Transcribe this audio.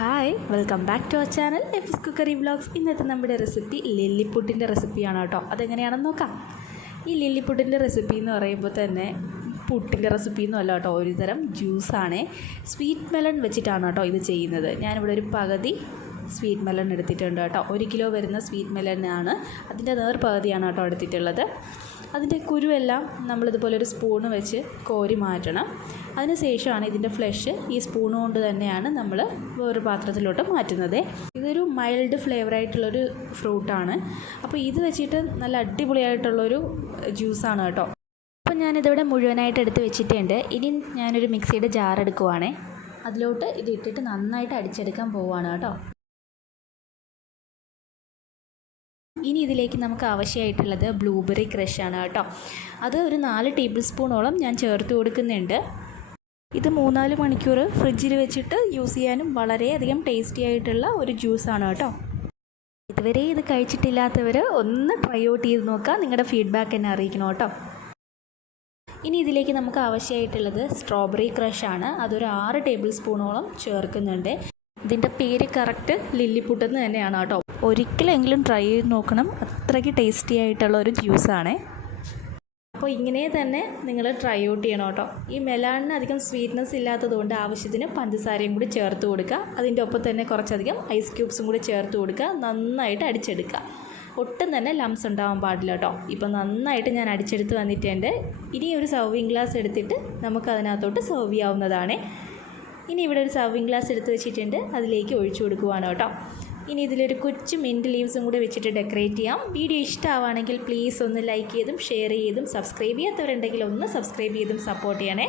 Hi, welcome back to our channel fscookeryvlogs. ഇന്നത്തെ നമ്മുടെ recipe ലില്ലിപ്പുട്ടിൻ്റെ റെസിപ്പിയാണ് കേട്ടോ. അതെങ്ങനെയാണെന്ന് നോക്കാം. ഈ ലില്ലിപ്പുട്ടിൻ്റെ റെസിപ്പി എന്ന് പറയുമ്പോൾ തന്നെ പുട്ടിൻ്റെ റെസിപ്പിയൊന്നും അല്ല കേട്ടോ, ഒരുതരം ജ്യൂസാണ്. സ്വീറ്റ് മെലൺ വെച്ചിട്ടാണ് കേട്ടോ ഇത് ചെയ്യുന്നത്. ഞാനിവിടെ ഒരു പകുതി സ്വീറ്റ് മെലൺ എടുത്തിട്ടുണ്ട് കേട്ടോ. 1 കിലോ വരുന്ന സ്വീറ്റ് മെലണാണ്. അതിൻ്റെ പകുതിയാണ് കേട്ടോ എടുത്തിട്ടുള്ളത്. അതിൻ്റെ കുരുവെല്ലാം നമ്മളിതുപോലെ ഒരു സ്പൂണ് വെച്ച് കോരി മാറ്റണം. അതിന് ശേഷമാണ് ഇതിൻ്റെ ഫ്ലഷ് ഈ സ്പൂൺ കൊണ്ട് തന്നെയാണ് നമ്മൾ വേറൊരു പാത്രത്തിലോട്ട് മാറ്റുന്നത്. ഇതൊരു മൈൽഡ് ഫ്ലേവറായിട്ടുള്ളൊരു ഫ്രൂട്ടാണ്. അപ്പോൾ ഇത് വെച്ചിട്ട് നല്ല അടിപൊളിയായിട്ടുള്ളൊരു ജ്യൂസാണ് കേട്ടോ. അപ്പോൾ ഞാനിതിവിടെ മുഴുവനായിട്ട് എടുത്ത് വെച്ചിട്ടുണ്ട്. ഇനി ഞാനൊരു മിക്സിയുടെ ജാർ എടുക്കുവാണേ. അതിലോട്ട് ഇത് ഇട്ടിട്ട് നന്നായിട്ട് അടിച്ചെടുക്കാൻ പോവുകയാണ് കേട്ടോ. ഇനി ഇതിലേക്ക് നമുക്ക് ആവശ്യമായിട്ടുള്ളത് ബ്ലൂബെറി ക്രഷാണ് കേട്ടോ. അത് ഒരു 4 ടേബിൾ സ്പൂണോളം ഞാൻ ചേർത്ത് കൊടുക്കുന്നുണ്ട്. ഇത് 3-4 മണിക്കൂർ ഫ്രിഡ്ജിൽ വെച്ചിട്ട് യൂസ് ചെയ്യാനും വളരെയധികം ടേസ്റ്റി ആയിട്ടുള്ള ഒരു ജ്യൂസാണ് കേട്ടോ. ഇതുവരെ ഇത് കഴിച്ചിട്ടില്ലാത്തവർ ഒന്ന് ട്രൈ ഔട്ട് ചെയ്ത് നോക്കുക. നിങ്ങളുടെ ഫീഡ്ബാക്ക് എന്നെ അറിയിക്കണം കേട്ടോ. ഇനി ഇതിലേക്ക് നമുക്ക് ആവശ്യമായിട്ടുള്ളത് സ്ട്രോബെറി ക്രഷാണ്. അതൊരു 6 ടേബിൾ സ്പൂണോളം ചേർക്കുന്നുണ്ട്. ഇതിൻ്റെ പേര് കറക്റ്റ് ലില്ലിപ്പുട്ടെന്ന് തന്നെയാണ് കേട്ടോ. ഒരിക്കലെങ്കിലും ട്രൈ ചെയ്ത് നോക്കണം. അത്രയ്ക്ക് ടേസ്റ്റി ആയിട്ടുള്ള ഒരു ജ്യൂസാണ്. അപ്പോൾ ഇങ്ങനെ തന്നെ നിങ്ങൾ ട്രൈ ഔട്ട് ചെയ്യണം കേട്ടോ. ഈ മെലാണിന് അധികം സ്വീറ്റ്നെസ് ഇല്ലാത്തതുകൊണ്ട് ആവശ്യത്തിന് പഞ്ചസാരയും കൂടി ചേർത്ത് കൊടുക്കുക. അതിൻ്റെ ഒപ്പം തന്നെ കുറച്ചധികം ഐസ് ക്യൂബ്സും കൂടി ചേർത്ത് കൊടുക്കുക. നന്നായിട്ട് അടിച്ചെടുക്കുക. ഒട്ടും തന്നെ ലംസ് ഉണ്ടാവാൻ പാടില്ല കേട്ടോ. ഇപ്പോൾ നന്നായിട്ട് ഞാൻ അടിച്ചെടുത്ത് വന്നിട്ടുണ്ട്. ഇനി ഒരു സർവിങ് ഗ്ലാസ് എടുത്തിട്ട് നമുക്ക് അതിനകത്തോട്ട് സെർവ് ചെയ്യാവുന്നതാണ്. ഇനി ഇവിടെ ഒരു സർവിങ് ഗ്ലാസ് എടുത്ത് വെച്ചിട്ടുണ്ട്. അതിലേക്ക് ഒഴിച്ചു കൊടുക്കുവാണ് കേട്ടോ. ഇനി ഇതിലൊരു കൊച്ചു മിൻറ്റ് ലീവ്സും കൂടെ വെച്ചിട്ട് ഡെക്കറേറ്റ് ചെയ്യാം. വീഡിയോ ഇഷ്ടമാവുകയാണെങ്കിൽ പ്ലീസ് ഒന്ന് ലൈക്ക് ചെയ്തും ഷെയർ ചെയ്തും സബ്സ്ക്രൈബ് ചെയ്യാത്തവരുണ്ടെങ്കിൽ ഒന്ന് സബ്സ്ക്രൈബ് ചെയ്തും സപ്പോർട്ട് ചെയ്യണേ.